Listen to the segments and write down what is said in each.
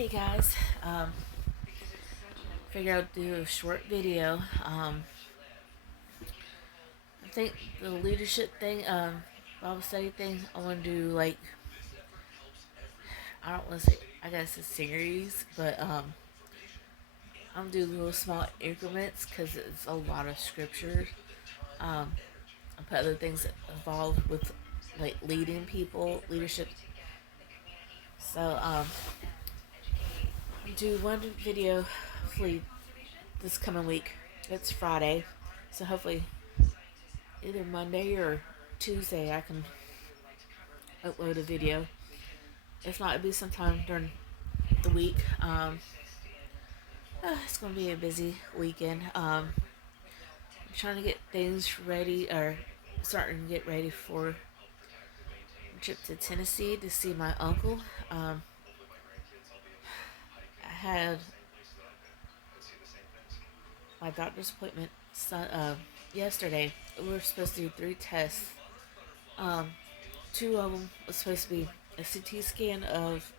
Hey guys, figured I'd do a short video. I think the leadership thing, Bible study thing, I want to do like, I don't want to say, I guess a series, but I'm gonna do little small increments because it's a lot of scripture. Um, I put other things involved with like leading people, leadership. So, I'll do one video hopefully this coming week. It's Friday, so hopefully either Monday or Tuesday I can upload a video. If not, it'll be sometime during the week. It's gonna be a busy weekend. I'm trying to get things ready or starting to get ready for a trip to Tennessee to see my uncle. I had my doctor's appointment yesterday. We were supposed to do 3 tests. Um, Two of them was supposed to be a CT scan of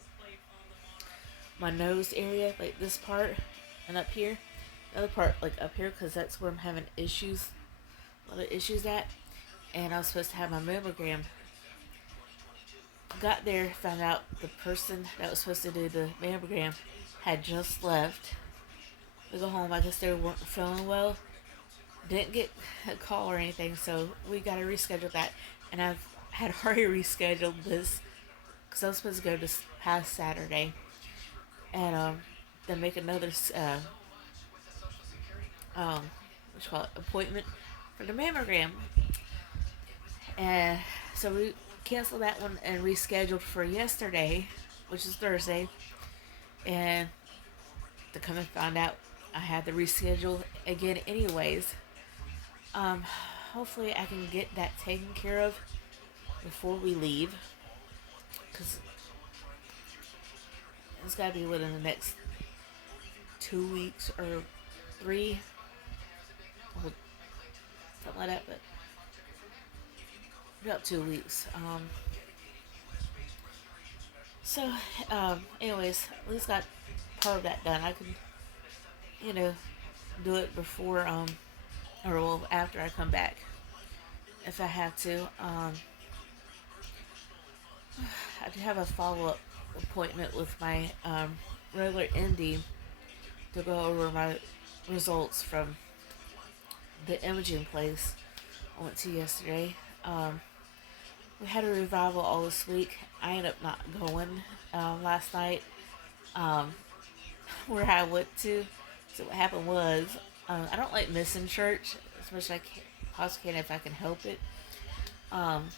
my nose area, like this part, and up here. The other part, like up here, because that's where I'm having issues, a lot of issues at. And I was supposed to have my mammogram. Got there, found out the person that was supposed to do the mammogram had just left. We go home. I guess they weren't feeling well. Didn't get a call or anything, so we got to reschedule that. And I've had already rescheduled this because I was supposed to go this past Saturday, and then make another what you call it, appointment for the mammogram. And so we canceled that one and rescheduled for yesterday, which is Thursday. And to come and find out, I had to reschedule again, anyways. Um, Hopefully, I can get that taken care of before we leave, because it's got to be within the next 2 weeks or three, or something like that. But about 2 weeks. So, anyways, at least got part of that done. I could, you know, do it before, or well, after I come back, if I have to. I do have a follow up appointment with my regular ND to go over my results from the imaging place I went to yesterday. We had a revival all this week. I ended up not going last night. Um, where I went to. So what happened was, I don't like missing church, especially possibly can if I can help it. Um,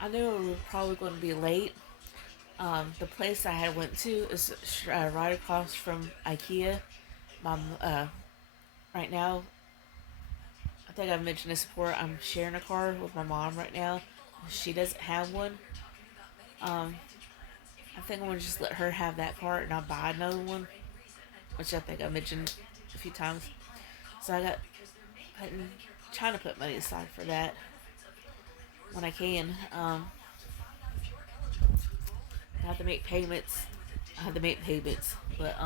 I knew we were probably going to be late. The place I had went to is right across from IKEA. My right now, I think I've mentioned this before. I'm sharing a car with my mom right now. She doesn't have one. Um, I think I'm gonna just let her have that car and I'll buy another one, which I think I mentioned a few times. So I got putting, trying to put money aside for that when I can. I have to make payments. I have to make payments, but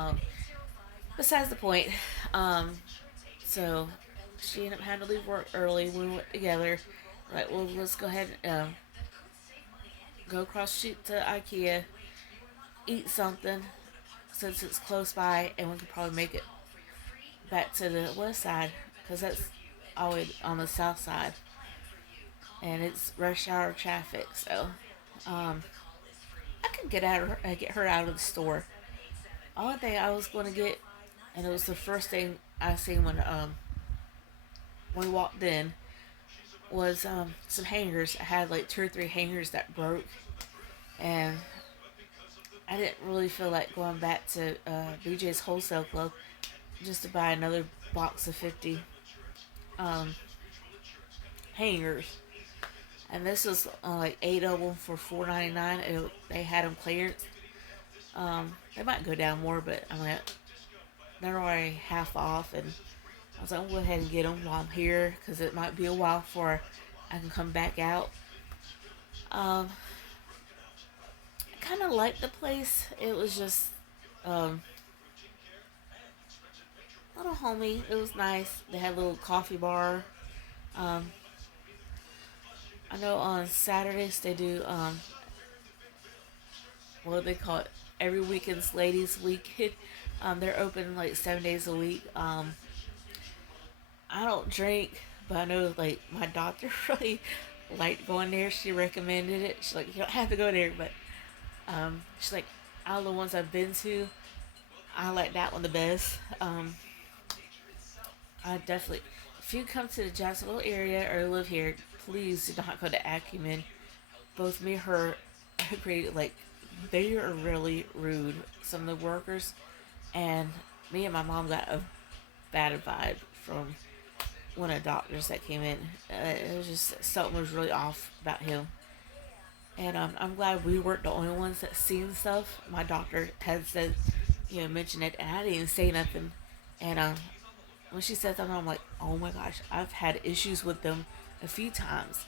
besides the point. Um, so she ended up having to leave work early. We went together. Right, well, let's go ahead and go across the street to IKEA, eat something since it's close by, and we could probably make it back to the west side because that's always on the south side, and it's rush hour traffic. So um, I could get her out of the store. Only thing I was going to get, and it was the first thing I seen when we walked in, was some hangers. I had like 2 or 3 hangers that broke, and I didn't really feel like going back to BJ's Wholesale Club just to buy another box of 50 um, hangers. And this was like 8 of them for $4.99. They had them clearance. They might go down more, but I'm like, they're already half off, and I was like, I'll go ahead and get them while I'm here because it might be a while before I can come back out. I kind of liked the place. It was just Um, a little homey. It was nice. They had a little coffee bar. Um, I know on Saturdays they do what do they call it? Every weekend's ladies weekend. They're open like 7 days a week. I don't drink, but I know like my doctor really liked going there. She recommended it. She's like, you don't have to go there, but she's like, out of the ones I've been to, I like that one the best. I definitely, if you come to the Jacksonville area or live here, please do not go to Acumen. Both me and her agreed, like, they are really rude, some of the workers, and me and my mom got a bad vibe from one of the doctors that came in. It was just something was really off about him. And I'm glad we weren't the only ones that seen stuff. My doctor had said, mentioned it, and I didn't even say nothing. And when she said something, I'm like, oh my gosh, I've had issues with them a few times.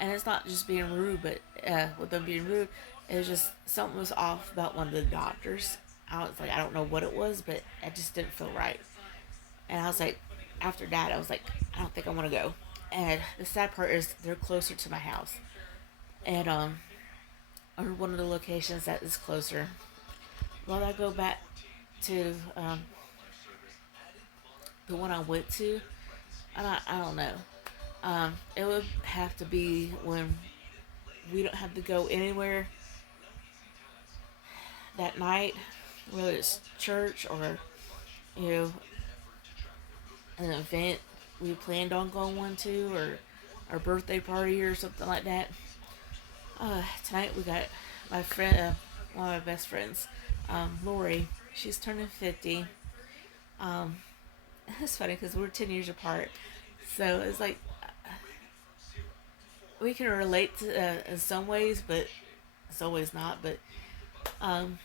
And it's not just being rude, but with them being rude, it was just something was off about one of the doctors. I was like, I don't know what it was, but it just didn't feel right. And I was like, after that, I was like, I don't think I want to go. And the sad part is they're closer to my house. And or one of the locations that is closer. Well, I go back to the one I went to, I don't know. It would have to be when we don't have to go anywhere that night, whether it's church or you know an event we planned on going to, or our birthday party or something like that. Tonight we got my friend, one of my best friends, Lori. She's turning 50. Um, it's funny because we're 10 years apart, so it's like we can relate to, in some ways, but it's always not. But um,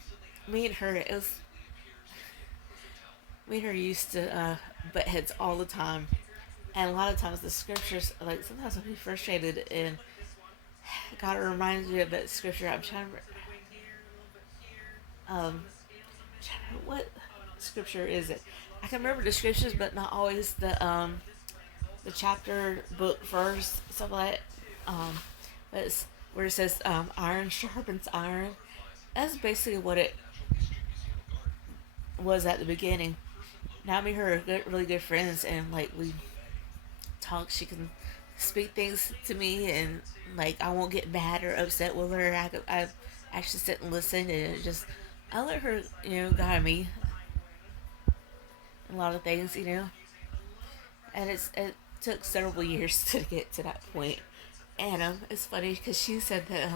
me and her, it was me and her used to butt heads all the time, and a lot of times the scriptures, like sometimes I'll be frustrated, and God reminds me of that scripture. Um, what scripture is it? I can remember the scriptures, but not always the chapter, book, verse, stuff like that. But it's where it says iron sharpens iron. That's basically what it was at the beginning. Now me and her are good, really good friends, and like we talk. She can speak things to me, and like I won't get mad or upset with her. I actually sit and listen, and it just I let her guide me in a lot of things, and it took several years to get to that point. And it's funny because she said that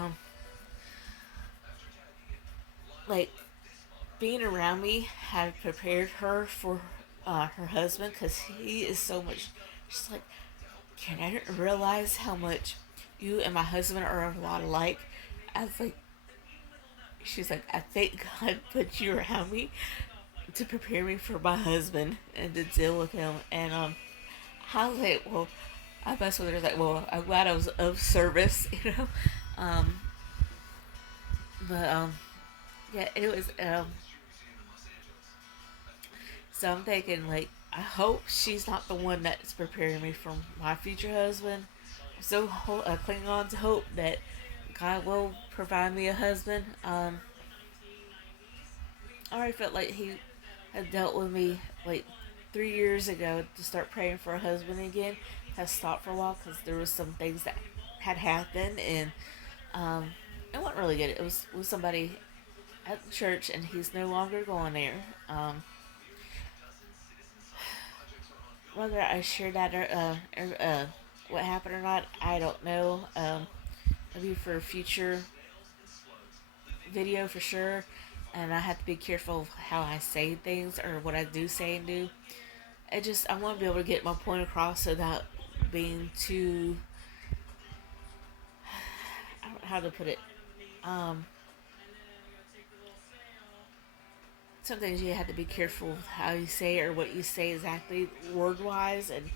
like being around me had prepared her for her husband because he is so much. She's like, can I didn't realize how much you and my husband are a lot alike. I was like, she's like, I thank God put you around me to prepare me for my husband and to deal with him. And I was like, well, I messed with her. Like, well, I'm glad I was of service, Um, but yeah, it was. So I'm thinking, like, I hope she's not the one that's preparing me for my future husband. I'm so clinging on to hope that God will provide me a husband. I already felt like He had dealt with me like 3 years ago to start praying for a husband again. Has stopped for a while because there was some things that had happened, and um, it wasn't really good. It was with somebody at the church, and he's no longer going there. Whether I shared that or what happened or not, I don't know. Maybe for a future video for sure. And I have to be careful of how I say things or what I do say and do. I want to be able to get my point across without being too. I don't know how to put it. Um, some things you have to be careful with how you say it or what you say exactly word wise and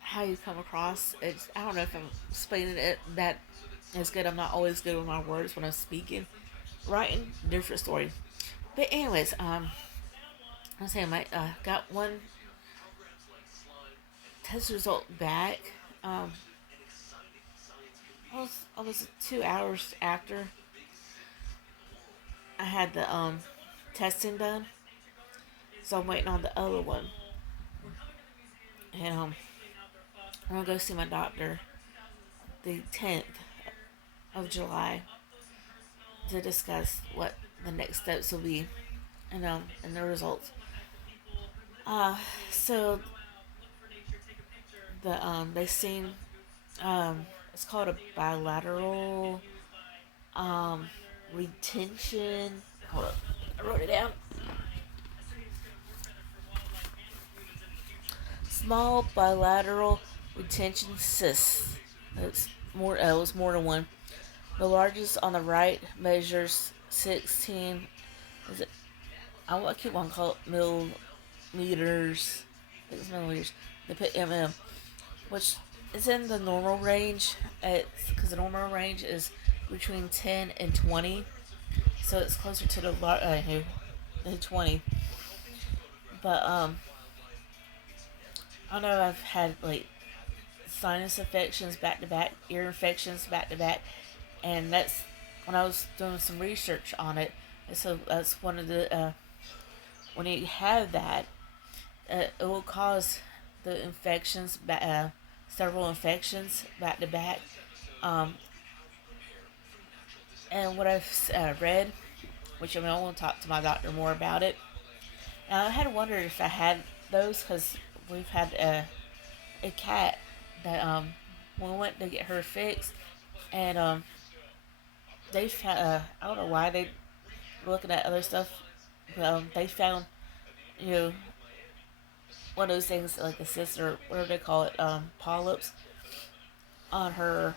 how you come across. I don't know if I'm explaining it that as good. I'm not always good with my words when I'm speaking. Writing, different story. But anyways, I was saying my got one test result back. Um, almost 2 hours after I had the testing done, so I'm waiting on the other one, and I'm gonna go see my doctor the 10th of July to discuss what the next steps will be, and the results. Uh, so they seen it's called a bilateral um retention. Hold up, I wrote it down. Small bilateral retention cysts. It's more. It was more than one. The largest on the right measures 16. Is it? I keep on calling it millimeters. I think it's millimeters. They put which is in the normal range. It's because the normal range is between 10 and 20, so it's closer to the 20. But I know I've had like sinus infections back to back, ear infections back to back, and that's when I was doing some research on it. And so that's one of the when you have that, it will cause the several infections back to back. Um, and what I've read, which I mean, I want to talk to my doctor more about it. And I had wondered if I had those because we've had a cat that when we went to get her fixed, and they found I don't know why they were looking at other stuff, but they found you know one of those things like a cyst or whatever they call it, polyps on her.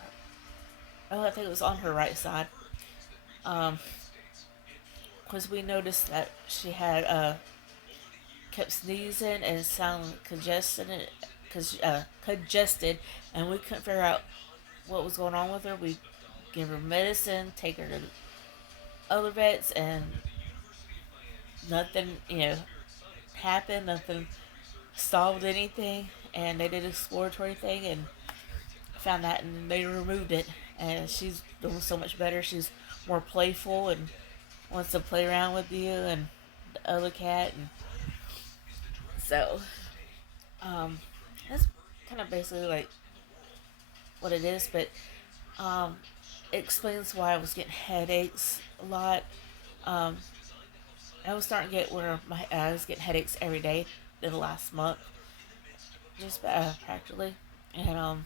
Oh, I think it was on her right side. Um, because we noticed that she had kept sneezing and sounding congested, and we couldn't figure out what was going on with her. We gave her medicine, take her to other vets, and nothing, happened. Nothing solved anything. And they did an exploratory thing and found that, and they removed it. And she's doing so much better. She's more playful and wants to play around with you and the other cat. And so, um, that's kind of basically like what it is. But um, it explains why I was getting headaches a lot. Um, I was starting to get where I was getting headaches every day in the last month, just practically. And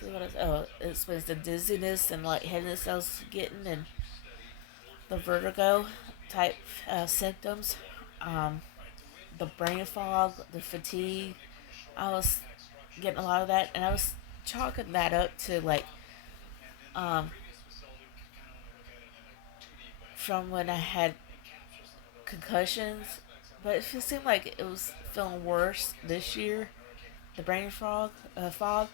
see what else? Oh, it explains the dizziness and lightheadedness I was getting, and the vertigo type symptoms, um, the brain fog, the fatigue. I was getting a lot of that, and I was chalking that up to um, from when I had concussions, but it seemed like it was feeling worse this year. The fog,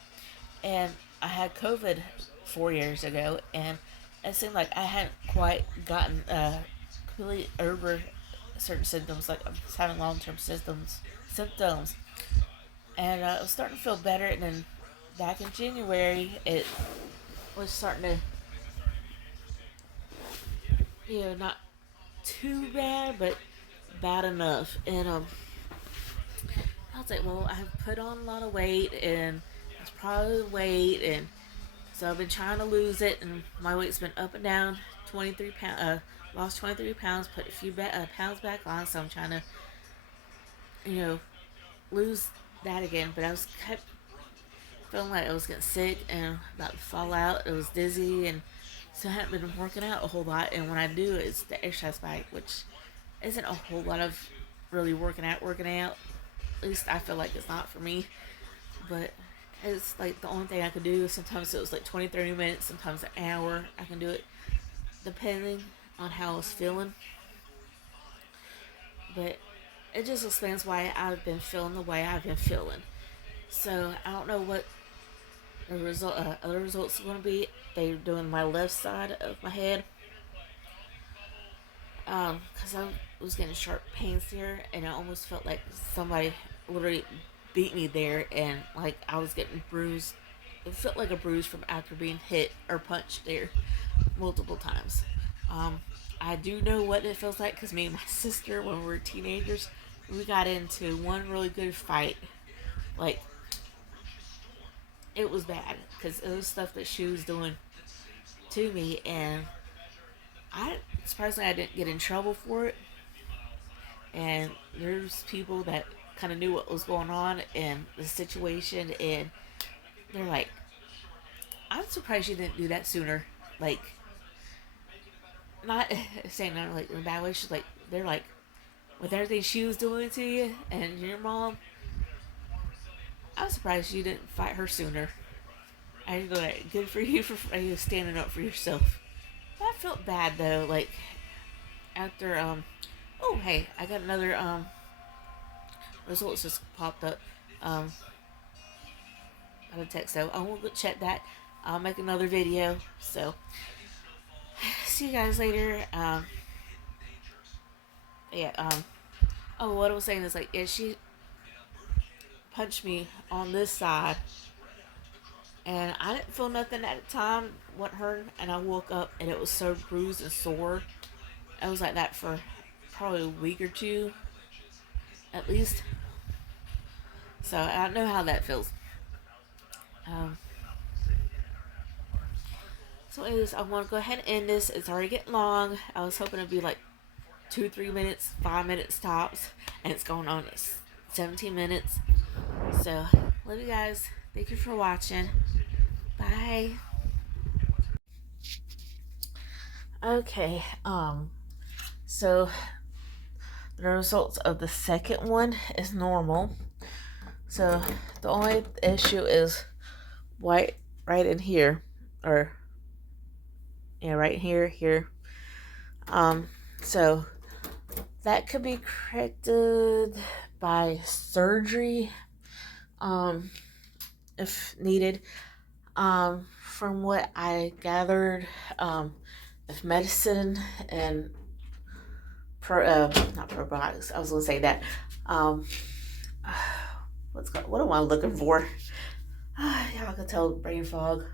and I had COVID 4 years ago, and it seemed like I hadn't quite gotten completely over certain symptoms, like I was having long term symptoms, and I was starting to feel better. And then back in January, it was starting to, not too bad, but bad enough. And I was like, well, I've put on a lot of weight, and it's probably the weight, and so I've been trying to lose it, and my weight's been up and down. 23 pounds, lost 23 pounds, put a few pounds back on. So I'm trying to, you know, lose that again. But I was kept feeling like I was getting sick and about to fall out. It was dizzy, and so I haven't been working out a whole lot. And when I do, it's the exercise bike, which isn't a whole lot of really working out. Working out, at least I feel like it's not for me. But it's like the only thing I could do. Sometimes it was like 20, 30 minutes, sometimes an hour. I can do it depending on how I was feeling. But it just explains why I've been feeling the way I've been feeling. So I don't know what the other results are going to be. They're doing my left side of my head. because I was getting sharp pains there, and I almost felt like somebody literally beat me there, and like I was getting bruised. It felt like a bruise from after being hit or punched there multiple times. Um, I do know what it feels like because me and my sister, when we were teenagers, we got into one really good fight. Like, it was bad because it was stuff that she was doing to me, and I surprisingly I didn't get in trouble for it. And there's people that kind of knew what was going on in the situation, and they're like, "I'm surprised you didn't do that sooner." Like, not saying that like in a bad way. She's like, they're like, with everything she was doing to you and your mom, I'm surprised you didn't fight her sooner. I go like, good for you for you standing up for yourself. That felt bad though. Like after oh hey, I got another results just popped up on a text. So I won't go check that. I'll make another video. So see you guys later. Yeah. Oh, what I was saying is like, yeah, she punched me on this side, and I didn't feel nothing at the time. What hurt, and I woke up and it was so bruised and sore. I was like that for probably a week or two, at least. So I don't know how that feels. Um, so, anyways, I want to go ahead and end this. It's already getting long. I was hoping it'd be like 2, 3 minutes, 5 minutes tops, and it's going on 17 minutes. So, love you guys. Thank you for watching. Bye. Okay. So the results of the second one is normal. So the only issue is white right in here, or yeah, right here. So that could be corrected by surgery, if needed. From what I gathered, if medicine and not probiotics, I was gonna say that. What am I looking for? Y'all can tell brain fog.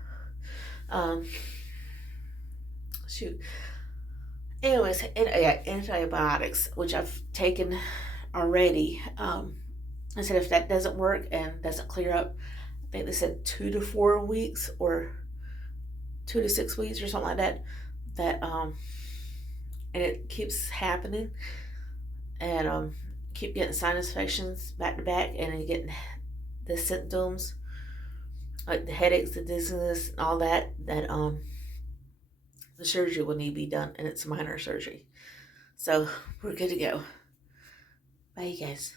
Shoot. Anyways, yeah, antibiotics, which I've taken already. I said if that doesn't work and doesn't clear up, I think they said 2 to 4 weeks or 2 to 6 weeks or something like that. And it keeps happening, and keep getting sinus infections back to back, and then getting the symptoms like the headaches, the dizziness, and all that. The surgery will need to be done, and it's minor surgery. So we're good to go. Bye, you guys.